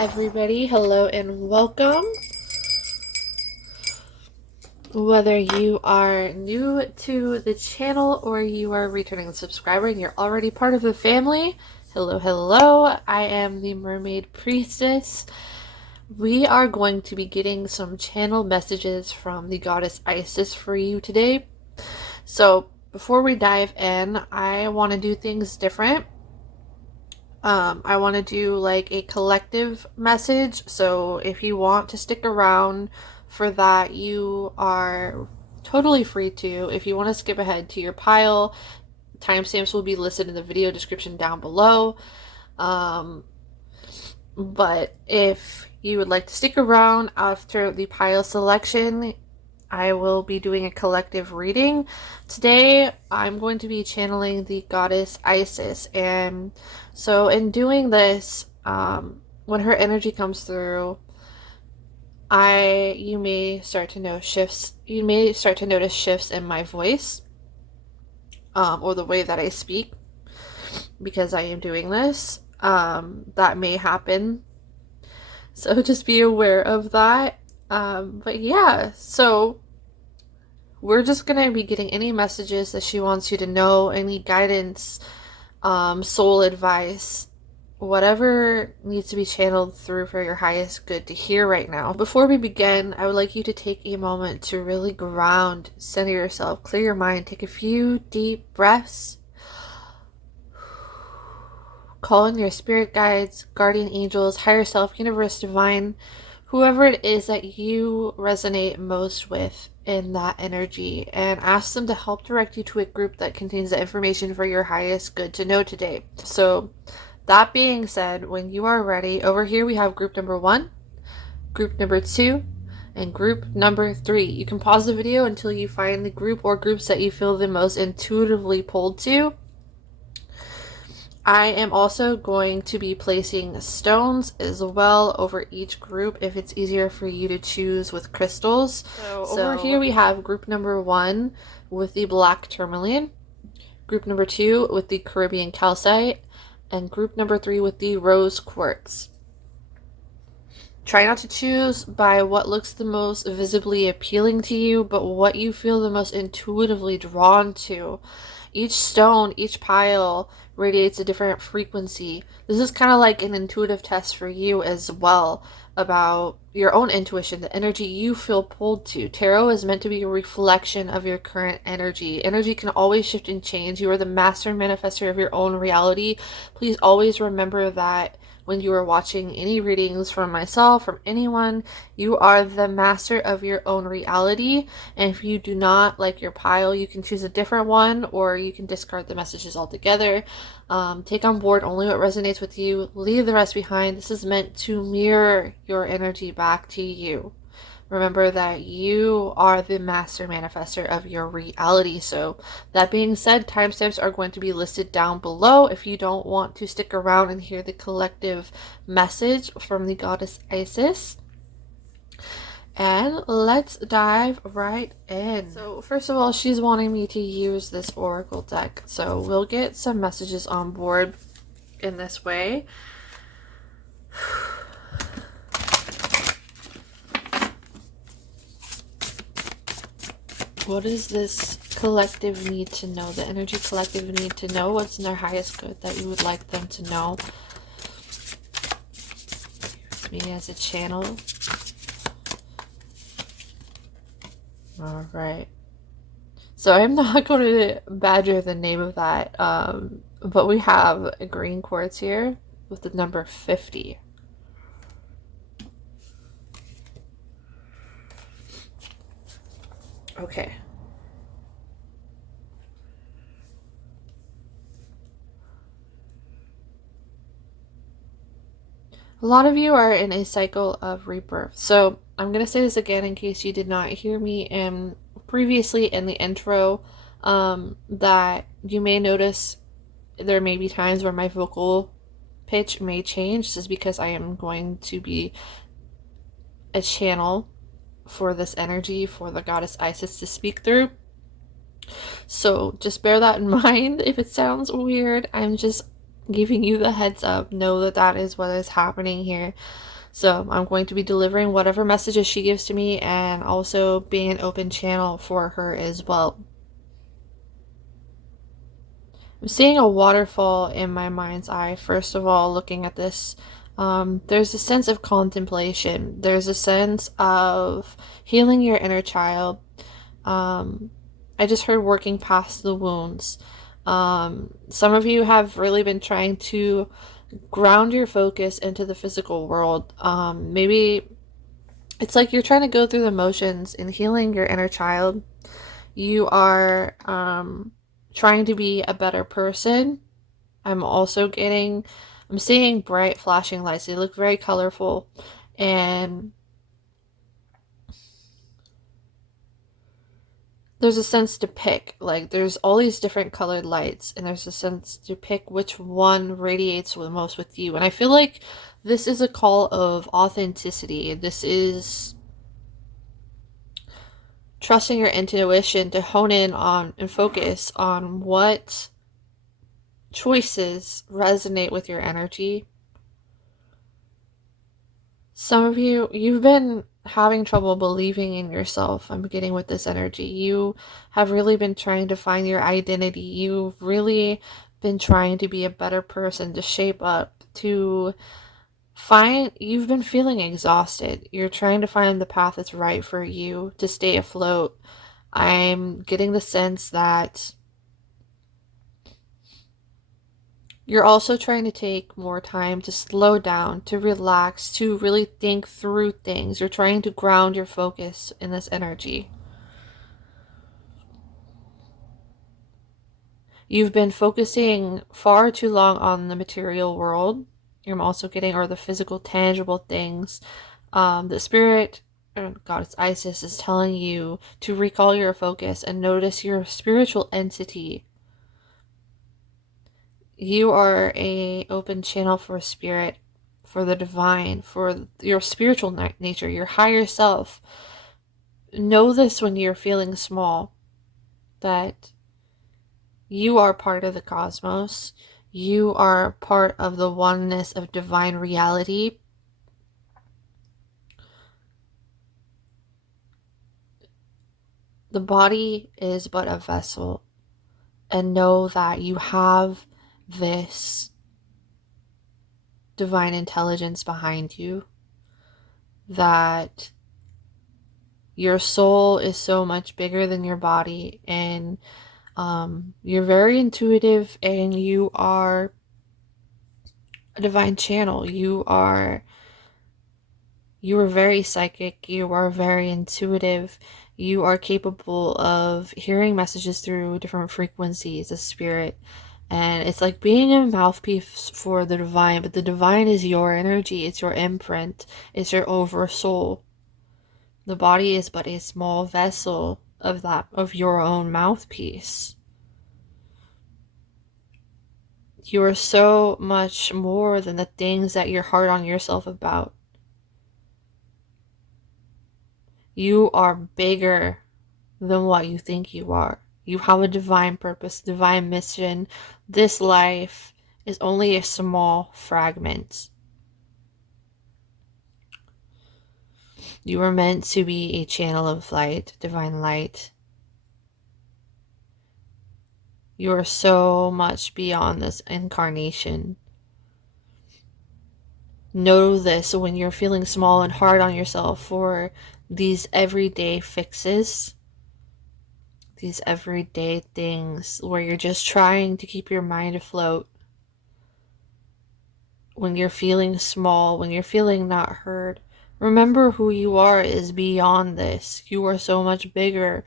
everybody? Hello and welcome. Whether you are new to the channel or you are a returning subscriber and you're already part of the family, hello. I am the Mermaid Priestess. We are going to be getting some channel messages from the goddess Isis for you today. So before we dive in, I want to do things different. I want to do like a collective message. So if you want to stick around for that, you are totally free to. If you want to skip ahead to your pile, timestamps will be listed in the video description down below. But if you would like to stick around after the pile selection, I will be doing a collective reading. Today, I'm going to be channeling the goddess Isis. And so in doing this, when her energy comes through, you may start to notice shifts. You may start to notice shifts in my voice, or the way that I speak, because I am doing this. That may happen. So just be aware of that. But yeah, so we're just going to be getting any messages that she wants you to know, any guidance, soul advice, whatever needs to be channeled through for your highest good to hear right now. Before we begin, I would like you to take a moment to really ground, center yourself, clear your mind, take a few deep breaths. Call in your spirit guides, guardian angels, higher self, universe, divine, whoever it is that you resonate most with in that energy, and ask them to help direct you to a group that contains the information for your highest good to know today. So that being said, when you are ready, over here we have group number 1, group number 2, and group number 3. You can pause the video until you find the group or groups that you feel the most intuitively pulled to. I am also going to be placing stones as well over each group if it's easier for you to choose with crystals. So over here we have group number 1 with the black tourmaline, group number 2 with the Caribbean calcite, and group number 3 with the rose quartz. Try not to choose by what looks the most visibly appealing to you, but what you feel the most intuitively drawn to. Each stone, each pile radiates a different frequency. This is kind of like an intuitive test for you as well about your own intuition, the energy you feel pulled to. Tarot is meant to be a reflection of your current energy. Energy can always shift and change. You are the master manifestor of your own reality. Please always remember that when you are watching any readings from myself, from anyone, you are the master of your own reality. And if you do not like your pile, you can choose a different one, or you can discard the messages altogether. Take on board only what resonates with you. Leave the rest behind. This is meant to mirror your energy back to you. Remember that you are the master manifestor of your reality. So that being said, timestamps are going to be listed down below if you don't want to stick around and hear the collective message from the goddess Isis. And let's dive right in. So first of all, she's wanting me to use this oracle deck. So we'll get some messages on board in this way. What does this collective need to know? The energy collective need to know what's in their highest good that you would like them to know. Me as a channel. All right. So I'm not going to badger the name of that, but we have a green quartz here with the number 50. Okay. A lot of you are in a cycle of rebirth. So I'm going to say this again in case you did not hear me previously in the intro, that you may notice there may be times where my vocal pitch may change. This is because I am going to be a channel for this energy for the goddess Isis to speak through. So just bear that in mind. If it sounds weird, I'm just giving you the heads up. Know that that is what is happening here. So I'm going to be delivering whatever messages she gives to me, and also being an open channel for her as well. I'm seeing a waterfall in my mind's eye. First of all, looking at this, there's a sense of contemplation. There's a sense of healing your inner child. I just heard working past the wounds. Some of you have really been trying to ground your focus into the physical world. Maybe it's like you're trying to go through the motions in healing your inner child. You are trying to be a better person. I'm seeing bright flashing lights. They look very colorful, and there's a sense to pick. Like, there's all these different colored lights, and there's a sense to pick which one radiates the most with you. And I feel like this is a call of authenticity. This is trusting your intuition to hone in on and focus on what choices resonate with your energy. Some of you, you've been having trouble believing in yourself. I'm getting with this energy. You have really been trying to find your identity. You've really been trying to be a better person, to shape up, to find, you've been feeling exhausted. You're trying to find the path that's right for you to stay afloat. I'm getting the sense that you're also trying to take more time to slow down, to relax, to really think through things. You're trying to ground your focus in this energy. You've been focusing far too long on the material world. I'm also getting, or the physical, tangible things. The spirit, goddess Isis, is telling you to recall your focus and notice your spiritual entity. You are a open channel for spirit, for the divine, for your spiritual nature, your higher self. Know this when you're feeling small, that you are part of the cosmos. You are part of the oneness of divine reality. The body is but a vessel, and know that you have this divine intelligence behind you, that your soul is so much bigger than your body, and you're very intuitive, and you are a divine channel. You are very psychic. You are very intuitive. You are capable of hearing messages through different frequencies of spirit. And it's like being a mouthpiece for the divine, but the divine is your energy. It's your imprint. It's your oversoul. The body is but a small vessel of your own mouthpiece. You are so much more than the things that you're hard on yourself about. You are bigger than what you think you are. You have a divine purpose, divine mission. This life is only a small fragment. You are meant to be a channel of light, divine light. You are so much beyond this incarnation. Know this when you're feeling small and hard on yourself for these everyday fixes, these everyday things where you're just trying to keep your mind afloat. When you're feeling small, when you're feeling not heard, remember who you are is beyond this. You are so much bigger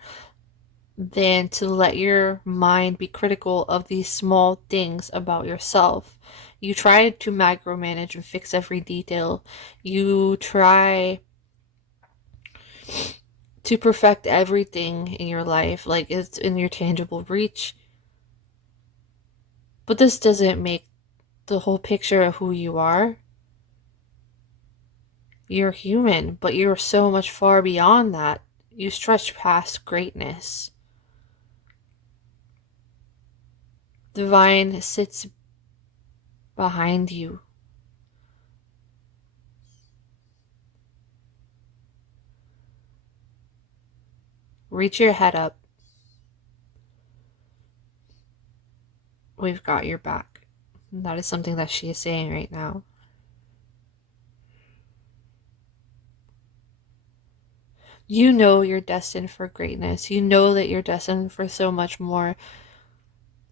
than to let your mind be critical of these small things about yourself. You try to micromanage and fix every detail. You try to perfect everything in your life, like it's in your tangible reach. But this doesn't make the whole picture of who you are. You're human, but you're so much far beyond that. You stretch past greatness. Divine sits behind you. Reach your head up. We've got your back. And that is something that she is saying right now. You know you're destined for greatness. You know that you're destined for so much more.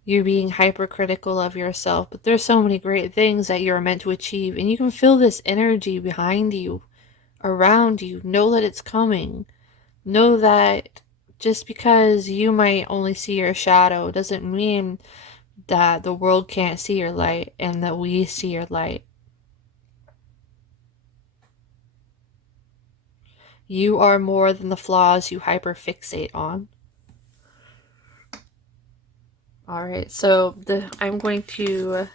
You're being hypercritical of yourself, but there's so many great things that you're meant to achieve, and you can feel this energy behind you, around you. Know that it's coming. Know that just because you might only see your shadow doesn't mean that the world can't see your light and that we see your light. You are more than the flaws you hyperfixate on. Alright, so I'm going to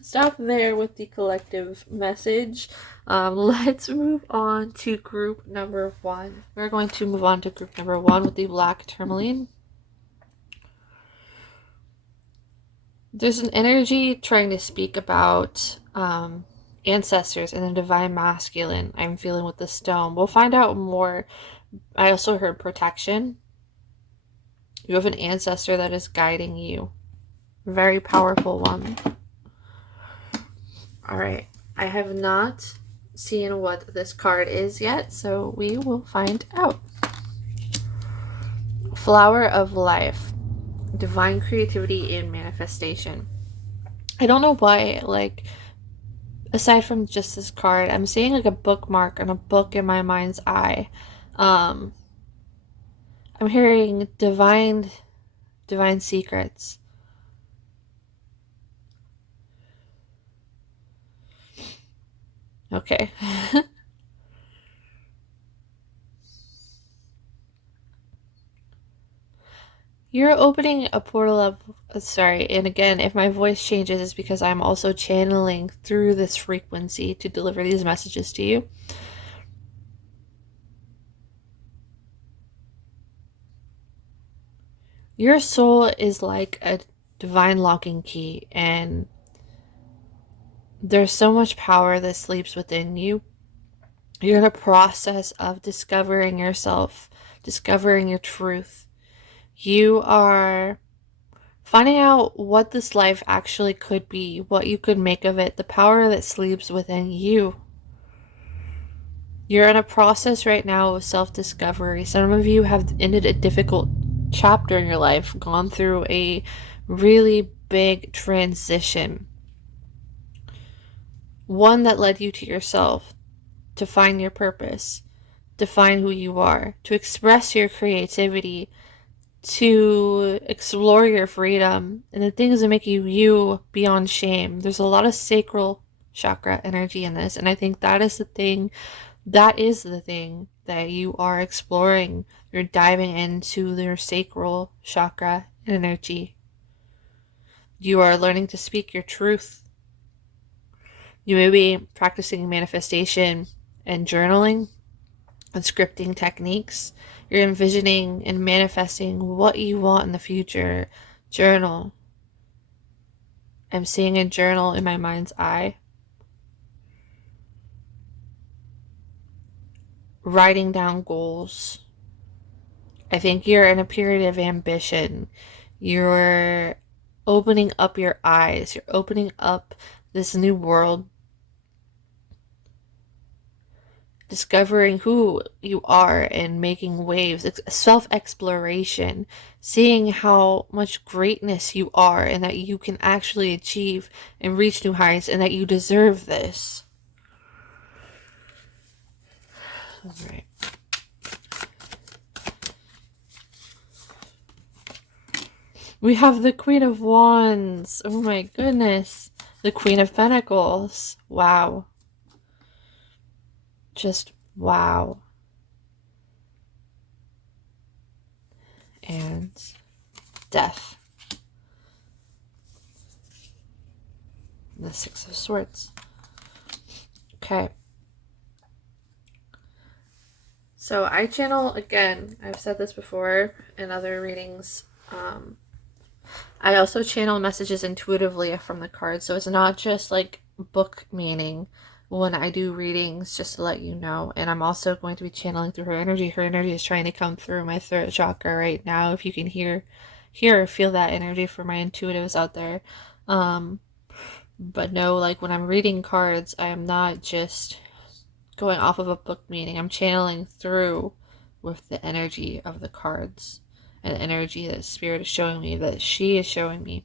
stop there with the collective message. Let's move on to group number 1. We're going to move on to group number 1 with the black tourmaline. There's an energy trying to speak about ancestors and the divine masculine I'm feeling with the stone. We'll find out more. I also heard protection. You have an ancestor that is guiding you. Very powerful one. Alright, I have not seen what this card is yet, so we will find out. Flower of Life. Divine creativity in manifestation. I don't know why, like, aside from just this card, I'm seeing like a bookmark and a book in my mind's eye. I'm hearing divine secrets. Okay. You're opening a portal up. Sorry, and again, if my voice changes, it's because I'm also channeling through this frequency to deliver these messages to you. Your soul is like a divine locking key, and there's so much power that sleeps within you. You're in a process of discovering yourself, discovering your truth. You are finding out what this life actually could be, what you could make of it, the power that sleeps within you. You're in a process right now of self-discovery. Some of you have ended a difficult chapter in your life, gone through a really big transition. One that led you to yourself, to find your purpose, to find who you are, to express your creativity, to explore your freedom, and the things that make you beyond shame. There's a lot of sacral chakra energy in this, and I think that is the thing that you are exploring. You're diving into your sacral chakra energy. You are learning to speak your truth. You may be practicing manifestation and journaling and scripting techniques. You're envisioning and manifesting what you want in the future. Journal. I'm seeing a journal in my mind's eye. Writing down goals. I think you're in a period of ambition. You're opening up your eyes. You're opening up this new world. Discovering who you are and making waves. It's self-exploration. Seeing how much greatness you are and that you can actually achieve and reach new heights and that you deserve this. All right. We have the Queen of Wands. Oh my goodness. The Queen of Pentacles. Wow. Just wow. And Death. The Six of Swords. Okay. So I channel, again, I've said this before in other readings, I also channel messages intuitively from the cards, so it's not just like book meaning when I do readings, just to let you know. And I'm also going to be channeling through her energy. Her energy is trying to come through my throat chakra right now. If you can hear or feel that energy for my intuitives out there. But no, like when I'm reading cards, I am not just going off of a book meaning. I'm channeling through with the energy of the cards and the energy that Spirit is showing me, that she is showing me.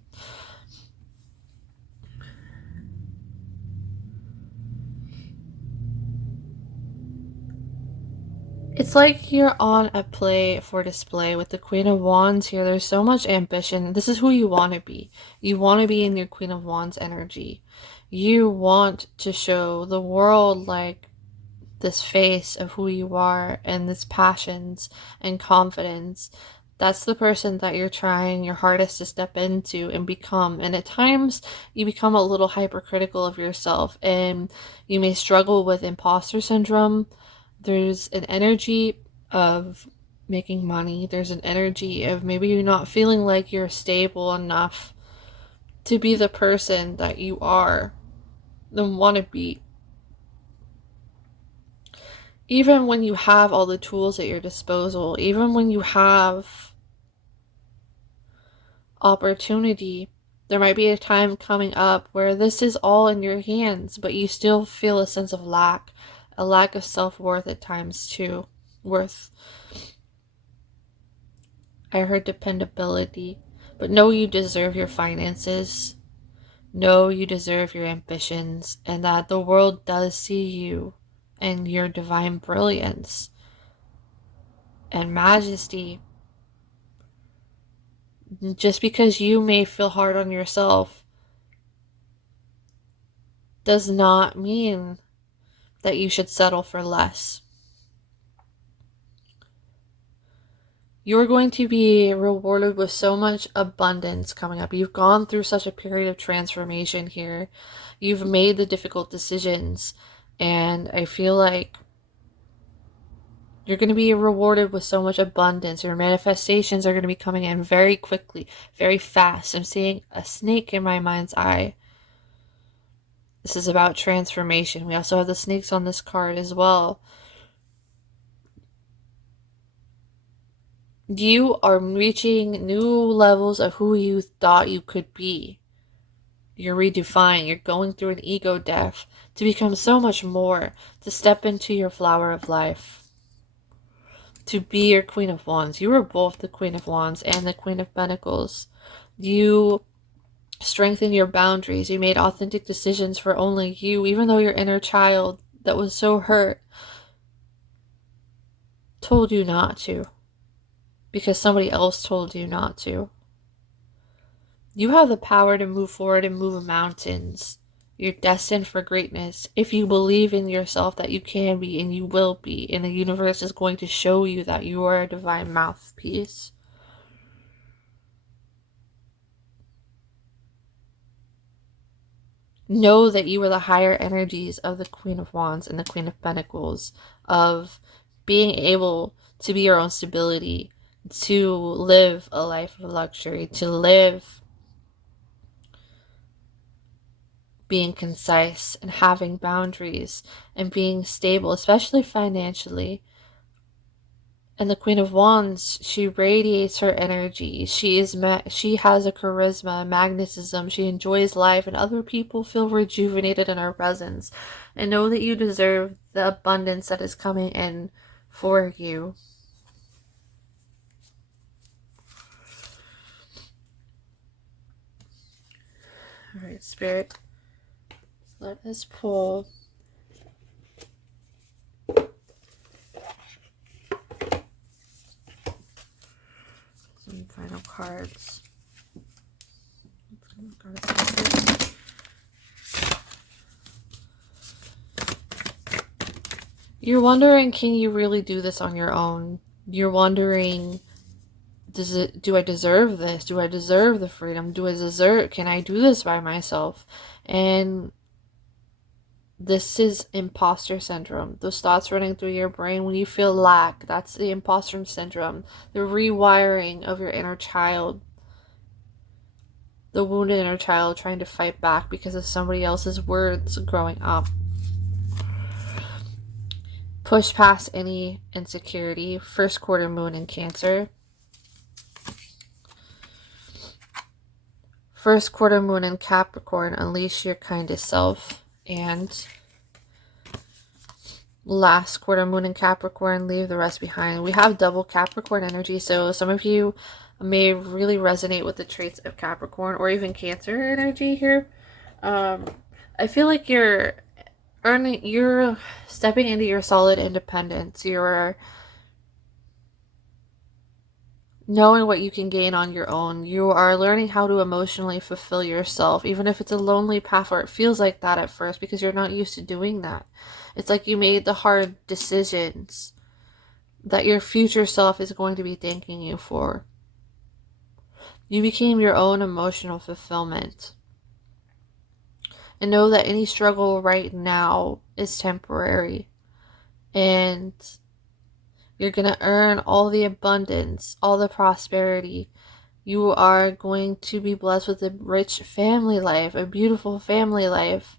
It's like you're on a play for display with the Queen of Wands here. There's so much ambition. This is who you want to be. You want to be in your Queen of Wands energy. You want to show the world like this face of who you are and this passions and confidence. That's the person that you're trying your hardest to step into and become. And at times you become a little hypercritical of yourself and you may struggle with imposter syndrome. There's an energy of making money. There's an energy of maybe you're not feeling like you're stable enough to be the person that you are and want to be. Even when you have all the tools at your disposal, even when you have opportunity, there might be a time coming up where this is all in your hands, but you still feel a sense of lack, a lack of self-worth at times too. I heard dependability, but know you deserve your finances. Know you deserve your ambitions, and that the world does see you and your divine brilliance and majesty. Just because you may feel hard on yourself does not mean that you should settle for less. You're going to be rewarded with so much abundance coming up. You've gone through such a period of transformation here. You've made the difficult decisions, and I feel like you're going to be rewarded with so much abundance. Your manifestations are going to be coming in very quickly, very fast. I'm seeing a snake in my mind's eye. This is about transformation. We also have the snakes on this card as well. You are reaching new levels of who you thought you could be. You're redefining. You're going through an ego death to become so much more, to step into your flower of life, to be your Queen of Wands. You were both the Queen of Wands and the Queen of Pentacles. You strengthen your boundaries. You made authentic decisions for only you, even though your inner child that was so hurt told you not to, because somebody else told you not to. You have the power to move forward and move mountains. You're destined for greatness. If you believe in yourself that you can be and you will be, and the universe is going to show you that you are a divine mouthpiece. Know that you are the higher energies of the Queen of Wands and the Queen of Pentacles, of being able to be your own stability, to live a life of luxury, to live being concise and having boundaries and being stable, especially financially. And the Queen of Wands, she radiates her energy. She has a charisma, a magnetism. She enjoys life, and other people feel rejuvenated in her presence. And know that you deserve the abundance that is coming in for you. All right, Spirit, let us pull some final cards. You're wondering, can you really do this on your own? You're wondering, do I deserve this? Do I deserve the freedom? Can I do this by myself? And this is imposter syndrome. Those thoughts running through your brain when you feel lack, that's the imposter syndrome. The rewiring of your inner child. the wounded inner child trying to fight back because of somebody else's words growing up. Push past any insecurity. First quarter moon in Cancer. First quarter moon in Capricorn. Unleash your kindest self. And last quarter moon in Capricorn. Leave the rest behind. We have double Capricorn energy. So some of you may really resonate with the traits of Capricorn or even Cancer energy here. I feel like you're stepping into your solid independence. You're knowing what you can gain on your own. You are learning how to emotionally fulfill yourself, even if it's a lonely path or it feels like that at first because you're not used to doing that. It's like you made the hard decisions that your future self is going to be thanking you for. You became your own emotional fulfillment. And know that any struggle right now is temporary. And you're going to earn all the abundance, all the prosperity. You are going to be blessed with a rich family life, a beautiful family life.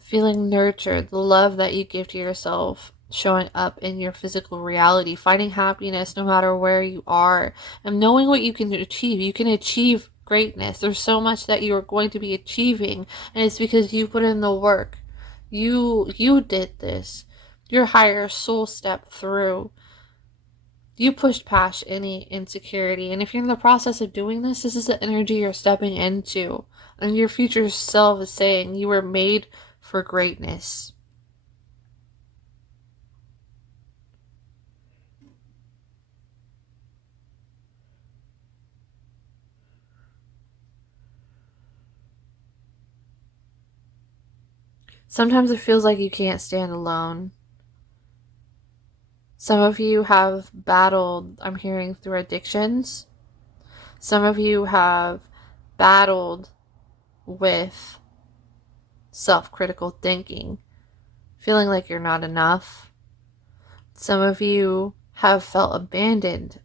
Feeling nurtured, the love that you give to yourself showing up in your physical reality, finding happiness no matter where you are, and knowing what you can achieve. You can achieve greatness. There's so much that you are going to be achieving, and it's because you put in the work. You did this. Your higher soul stepped through. You pushed past any insecurity, and if you're in the process of doing this, this is the energy you're stepping into, and your future self is saying you were made for greatness. Sometimes it feels like you can't stand alone. Some of you have battled, I'm hearing, through addictions. Some of you have battled with self-critical thinking, feeling like you're not enough. Some of you have felt abandoned.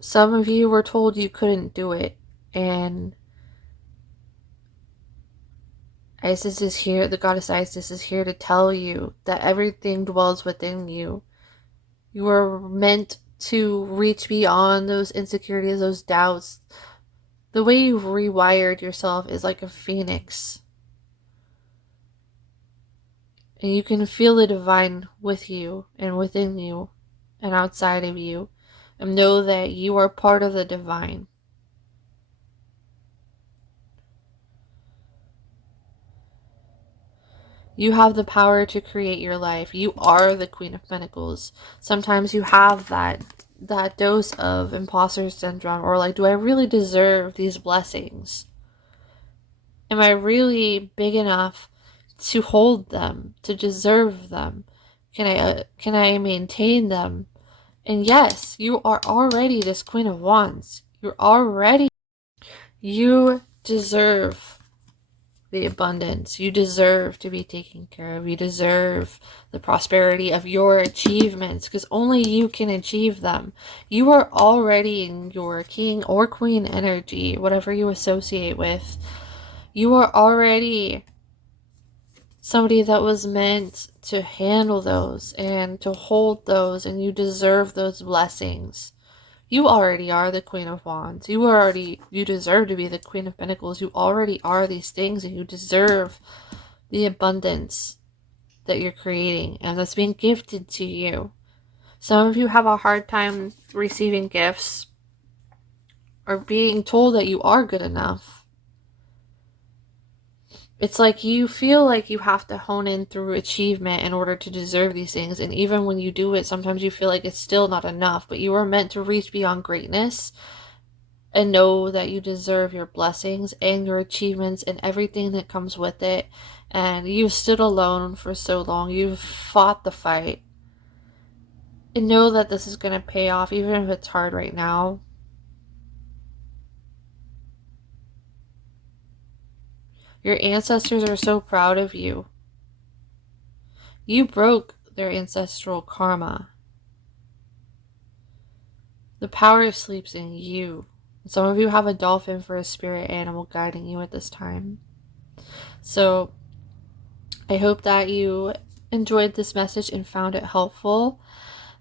Some of you were told you couldn't do it, and Isis is here, the goddess Isis is here to tell you that everything dwells within you. You are meant to reach beyond those insecurities, those doubts. The way you've rewired yourself is like a phoenix. And you can feel the divine with you and within you and outside of you. And know that you are part of the divine. You have the power to create your life. You are the Queen of Pentacles. Sometimes you have that dose of imposter syndrome, or like, do I really deserve these blessings? Am I really big enough to hold them, to deserve them? Can I maintain them? And yes, you are already this Queen of Wands. You deserve the abundance. You deserve to be taken care of. You deserve the prosperity of your achievements, because only you can achieve them. You are already in your king or queen energy, whatever you associate with. You are already somebody that was meant to handle those and to hold those, and you deserve those blessings. You already are the Queen of Wands. You deserve to be the Queen of Pentacles. You already are these things, and you deserve the abundance that you're creating and that's being gifted to you. Some of you have a hard time receiving gifts or being told that you are good enough. It's like you feel like you have to hone in through achievement in order to deserve these things. And even when you do it, sometimes you feel like it's still not enough. But you are meant to reach beyond greatness and know that you deserve your blessings and your achievements and everything that comes with it. And you've stood alone for so long. You've fought the fight. And know that this is going to pay off, even if it's hard right now. Your ancestors are so proud of you. You broke their ancestral karma. The power sleeps in you. Some of you have a dolphin for a spirit animal guiding you at this time. So I hope that you enjoyed this message and found it helpful.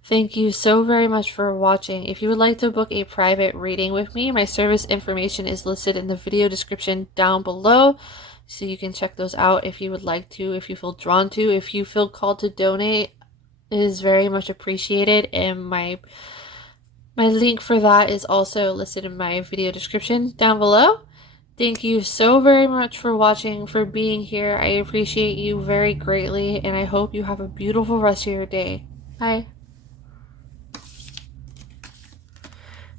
Thank you so very much for watching. If you would like to book a private reading with me, my service information is listed in the video description down below. So you can check those out if you would like to, if you feel drawn to, if you feel called to donate. It is very much appreciated, and my link for that is also listed in my video description down below. Thank you so very much for watching, for being here. I appreciate you very greatly, and I hope you have a beautiful rest of your day. Bye.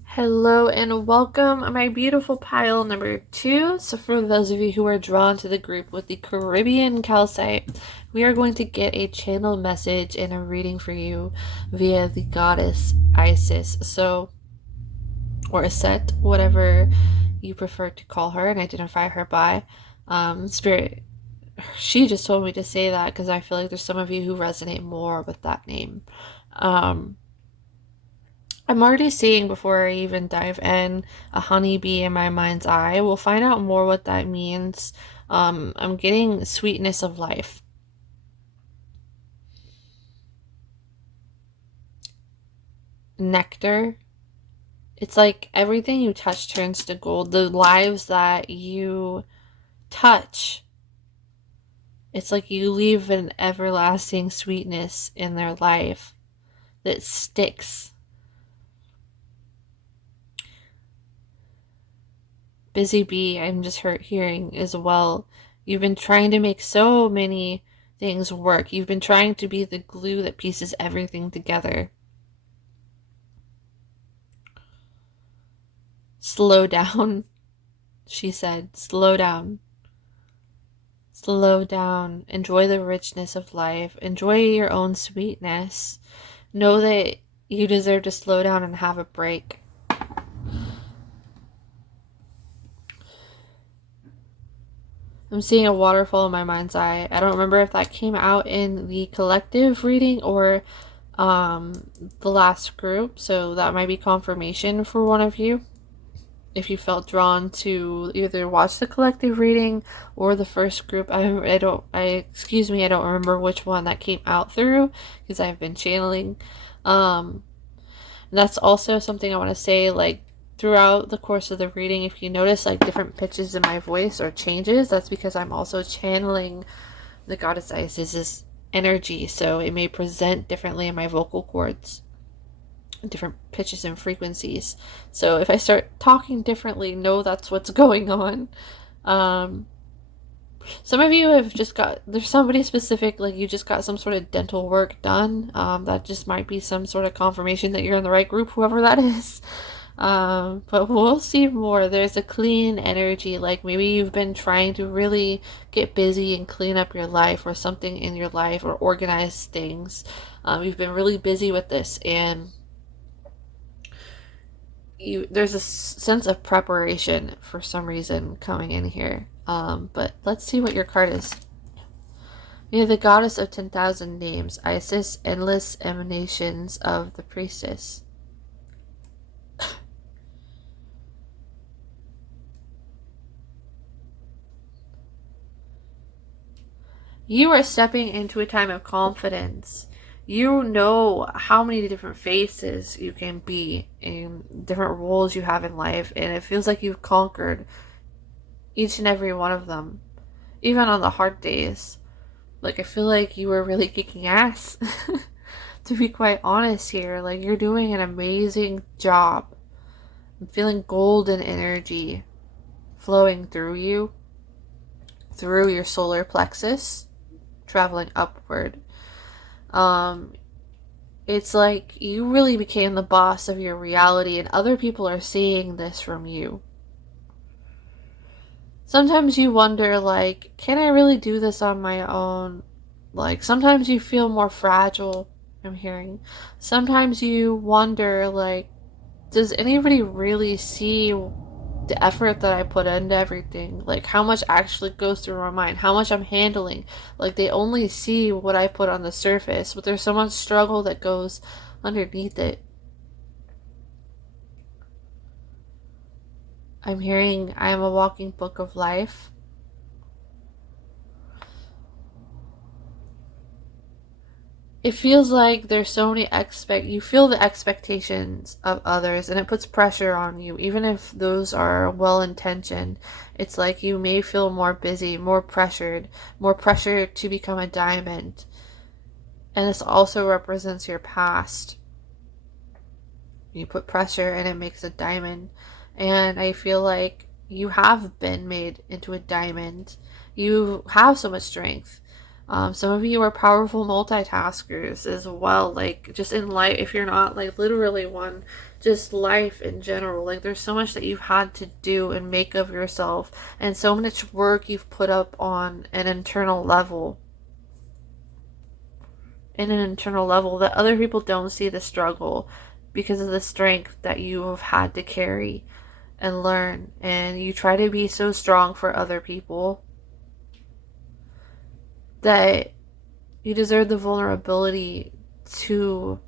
Hello and welcome, my beautiful pile number 2. So for those of you who are drawn to the group with the Caribbean calcite, we are going to get a channeled message and a reading for you via the goddess Isis. So, or Set, whatever you prefer to call her and identify her by. Spirit, she just told me to say that because I feel like there's some of you who resonate more with that name. I'm already seeing, before I even dive in, a honeybee in my mind's eye. We'll find out more what that means. I'm getting sweetness of life. Nectar. It's like everything you touch turns to gold. The lives that you touch, it's like you leave an everlasting sweetness in their life that sticks. Busy bee, I'm just hearing as well. You've been trying to make so many things work. You've been trying to be the glue that pieces everything together. Slow down, she said. Slow down. Slow down. Enjoy the richness of life. Enjoy your own sweetness. Know that you deserve to slow down and have a break. I'm seeing a waterfall in my mind's eye. I don't remember if that came out in the collective reading or the last group, so that might be confirmation for one of you. If you felt drawn to either watch the collective reading or the first group, I don't remember which one that came out through because I've been channeling. That's also something I want to say, like, throughout the course of the reading, if you notice like different pitches in my voice or changes, that's because I'm also channeling the goddess Isis's energy, so it may present differently in my vocal cords, different pitches and frequencies. So if I start talking differently, know that's what's going on. Some of you have just there's somebody specific, like you just got some sort of dental work done. That just might be some sort of confirmation that you're in the right group, whoever that is. But we'll see more. There's a clean energy, like maybe you've been trying to really get busy and clean up your life or something in your life or organize things. You've been really busy with this, and there's a sense of preparation for some reason coming in here. But let's see what your card is. You're the goddess of 10,000 names, Isis, endless emanations of the priestess. You are stepping into a time of confidence. You know how many different faces you can be and different roles you have in life, and it feels like you've conquered each and every one of them, even on the hard days. Like, I feel like you were really kicking ass, to be quite honest here. Like, you're doing an amazing job. I'm feeling golden energy flowing through you, through your solar plexus, traveling upward. It's like you really became the boss of your reality, and other people are seeing this from you. Sometimes you wonder, like, can I really do this on my own? Like, sometimes you feel more fragile, I'm hearing. Sometimes you wonder, like, does anybody really see the effort that I put into everything? Like, how much actually goes through my mind, how much I'm handling. Like, they only see what I put on the surface, but there's so much struggle that goes underneath it. I'm hearing I am a walking book of life. It feels like there's so many you feel the expectations of others, and it puts pressure on you, even if those are well-intentioned. It's like you may feel more busy, more pressure to become a diamond. And this also represents your past. You put pressure and it makes a diamond. And I feel like you have been made into a diamond. You have so much strength. Some of you are powerful multitaskers as well, like just in life, if you're not like literally one, just life in general. Like there's so much that you've had to do and make of yourself, and so much work you've put up on an internal level. That other people don't see the struggle because of the strength that you have had to carry and learn. And you try to be so strong for other people that you deserve the vulnerability to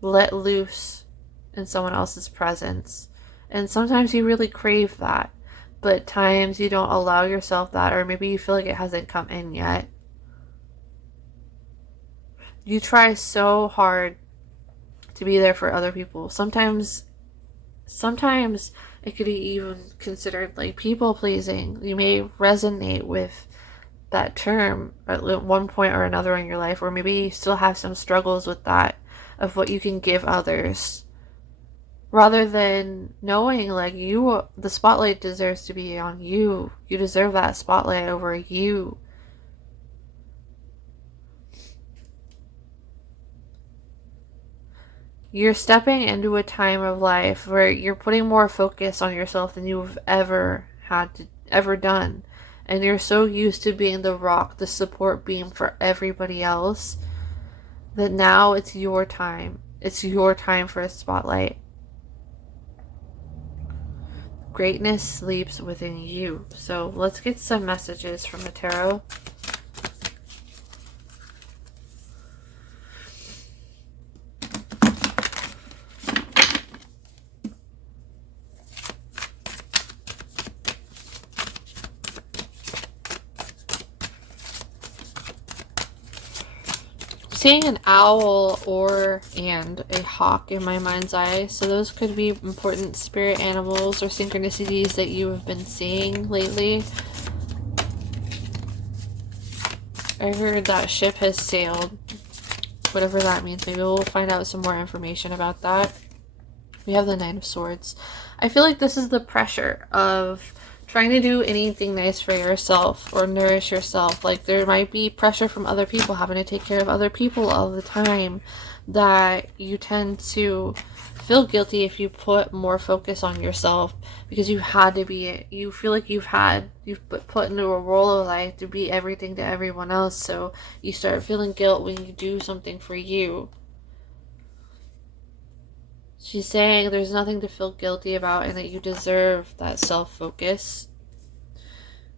let loose in someone else's presence. And sometimes you really crave that, but times you don't allow yourself that, or maybe you feel like it hasn't come in yet. You try so hard to be there for other people. Sometimes it could be even considered like people pleasing. You may resonate with that term at one point or another in your life, or maybe you still have some struggles with that, of what you can give others, rather than knowing like the spotlight deserves to be on you. You deserve that spotlight over you. You're stepping into a time of life where you're putting more focus on yourself than you've ever done. And you're so used to being the rock, the support beam for everybody else, that now it's your time. It's your time for a spotlight. Greatness sleeps within you. So let's get some messages from the tarot. Seeing an owl and a hawk in my mind's eye, so those could be important spirit animals or synchronicities that you have been seeing lately. I heard that ship has sailed, whatever that means. Maybe we'll find out some more information about that. We have the Nine of Swords. I feel like this is the pressure of trying to do anything nice for yourself or nourish yourself. Like there might be pressure from other people, having to take care of other people all the time, that you tend to feel guilty if you put more focus on yourself, because you had to be it. You feel like you've put into a role of life to be everything to everyone else, so you start feeling guilt when you do something for you. She's saying there's nothing to feel guilty about and that you deserve that self-focus.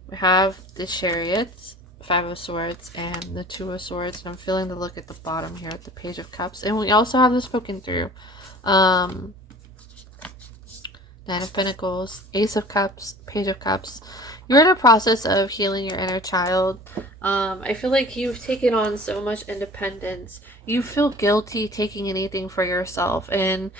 We have the Chariot, Five of Swords, and the Two of Swords. And I'm feeling the look at the bottom here at the Page of Cups. And we also have the Spoken Through. Nine of Pentacles, Ace of Cups, Page of Cups. You're in a process of healing your inner child. I feel like you've taken on so much independence. You feel guilty taking anything for yourself. And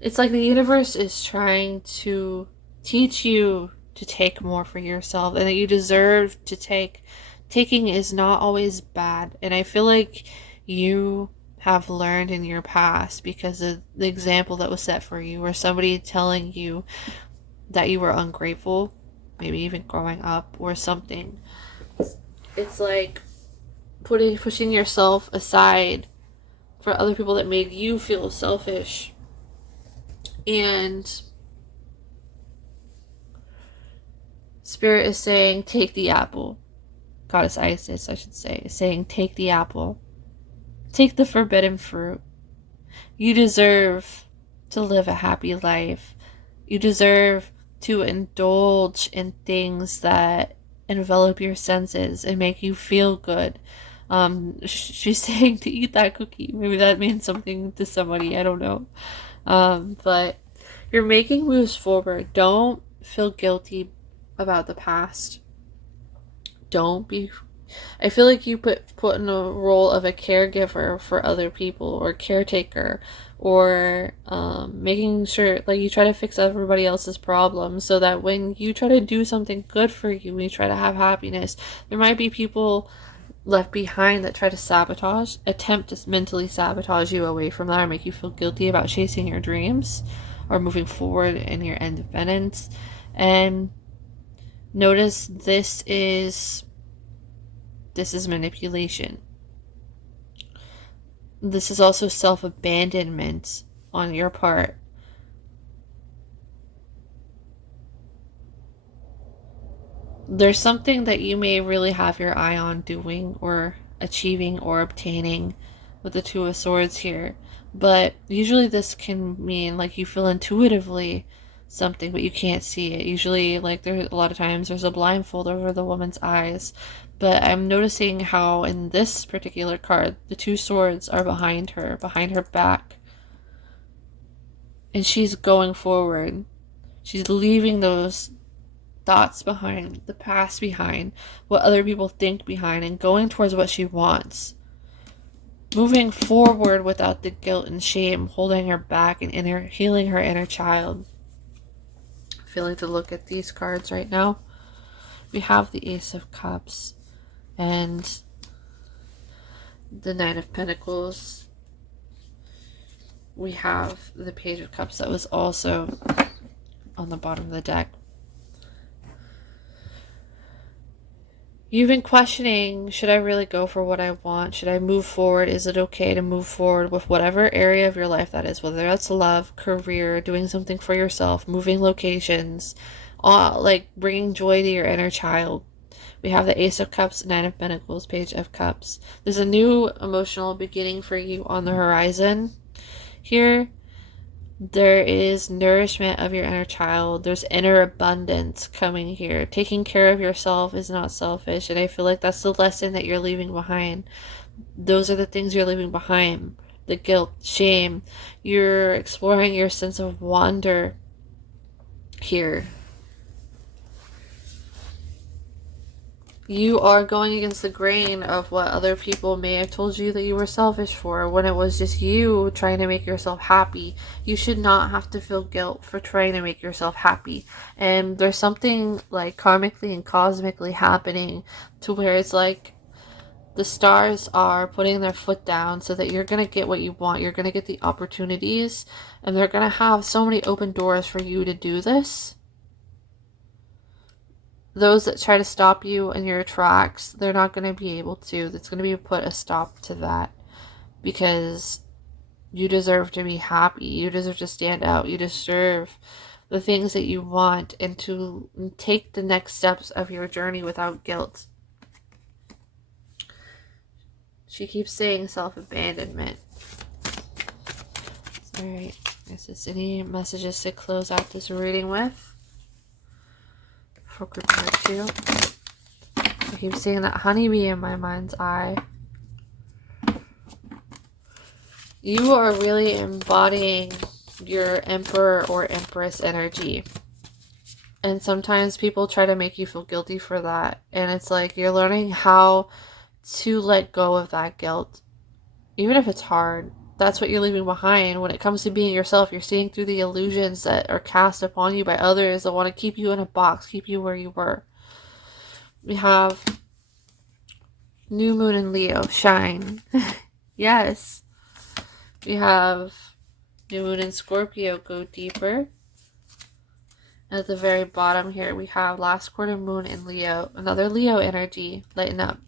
it's like the universe is trying to teach you to take more for yourself, and that you deserve to take. Taking is not always bad. And I feel like you have learned in your past because of the example that was set for you, or somebody telling you that you were ungrateful, maybe even growing up or something. It's like pushing yourself aside for other people that made you feel selfish. And Spirit is saying, take the apple. Goddess Isis, I should say, is saying, take the apple. Take the forbidden fruit. You deserve to live a happy life. You deserve to indulge in things that envelop your senses and make you feel good. She's saying to eat that cookie. Maybe that means something to somebody. I don't know. But you're making moves forward. Don't feel guilty about the past. Don't be. I feel like you put in a role of a caregiver for other people, or caretaker, or making sure, like, you try to fix everybody else's problems, so that when you try to do something good for you, when you try to have happiness, there might be people left behind that try to attempt to mentally sabotage you away from that, or make you feel guilty about chasing your dreams or moving forward in your independence. And notice this is manipulation. This is also self-abandonment on your part. There's something that you may really have your eye on doing or achieving or obtaining with the Two of Swords here. But usually this can mean like you feel intuitively something, but you can't see it. Usually, like, there's a lot of times there's a blindfold over the woman's eyes. But I'm noticing how in this particular card, the Two Swords are behind her back. And she's going forward. She's leaving those thoughts behind, the past behind, what other people think behind, and going towards what she wants. Moving forward without the guilt and shame holding her back, and healing her inner child. Feeling to look at these cards right now. We have the Ace of Cups and the Knight of Pentacles. We have the Page of Cups that was also on the bottom of the deck. You've been questioning, should I really go for what I want? Should I move forward? Is it okay to move forward with whatever area of your life that is, whether that's love, career, doing something for yourself, moving locations, like bringing joy to your inner child? We have the Ace of Cups, Nine of Pentacles, Page of Cups. There's a new emotional beginning for you on the horizon here. There is nourishment of your inner child. There's inner abundance coming here. Taking care of yourself is not selfish. And I feel like that's the lesson that you're leaving behind. Those are the things you're leaving behind. The guilt, shame. You're exploring your sense of wonder here. You are going against the grain of what other people may have told you that you were selfish for, when it was just you trying to make yourself happy. You should not have to feel guilt for trying to make yourself happy. And there's something like karmically and cosmically happening to where it's like the stars are putting their foot down so that you're going to get what you want. You're going to get the opportunities, and they're going to have so many open doors for you to do this. Those that try to stop you in your tracks, they're not going to be able to. That's going to be put a stop to that, because you deserve to be happy. You deserve to stand out. You deserve the things that you want, and to take the next steps of your journey without guilt. She keeps saying self-abandonment. Alright, is there any messages to close out this reading with? For group number 2. I keep seeing that honeybee in my mind's eye. You are really embodying your emperor or empress energy. And sometimes people try to make you feel guilty for that. And it's like you're learning how to let go of that guilt. Even if it's hard. That's what you're leaving behind. When it comes to being yourself, you're seeing through the illusions that are cast upon you by others that want to keep you in a box, keep you where you were. We have New Moon in Leo, shine. Yes. We have New Moon in Scorpio, go deeper. At the very bottom here, we have last quarter moon in Leo, another Leo energy, lighten up.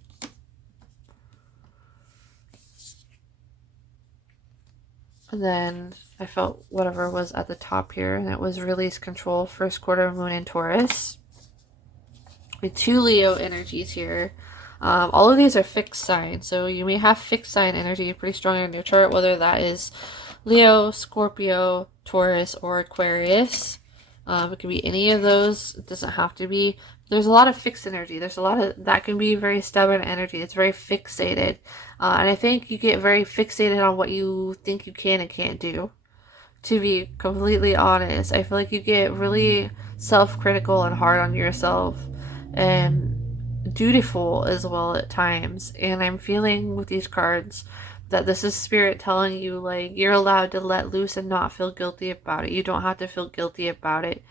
And then I felt whatever was at the top here, and it was release control, first quarter moon in Taurus. With 2 Leo energies here. All of these are fixed signs, so you may have fixed sign energy pretty strong in your chart, whether that is Leo, Scorpio, Taurus, or Aquarius. It could be any of those. It doesn't have to be. There's a lot of fixed energy. There's a lot of that can be very stubborn energy. It's very fixated. And I think you get very fixated on what you think you can and can't do. To be completely honest, I feel like you get really self-critical and hard on yourself, and dutiful as well at times. And I'm feeling with these cards that this is spirit telling you, like, you're allowed to let loose and not feel guilty about it. You don't have to feel guilty about it.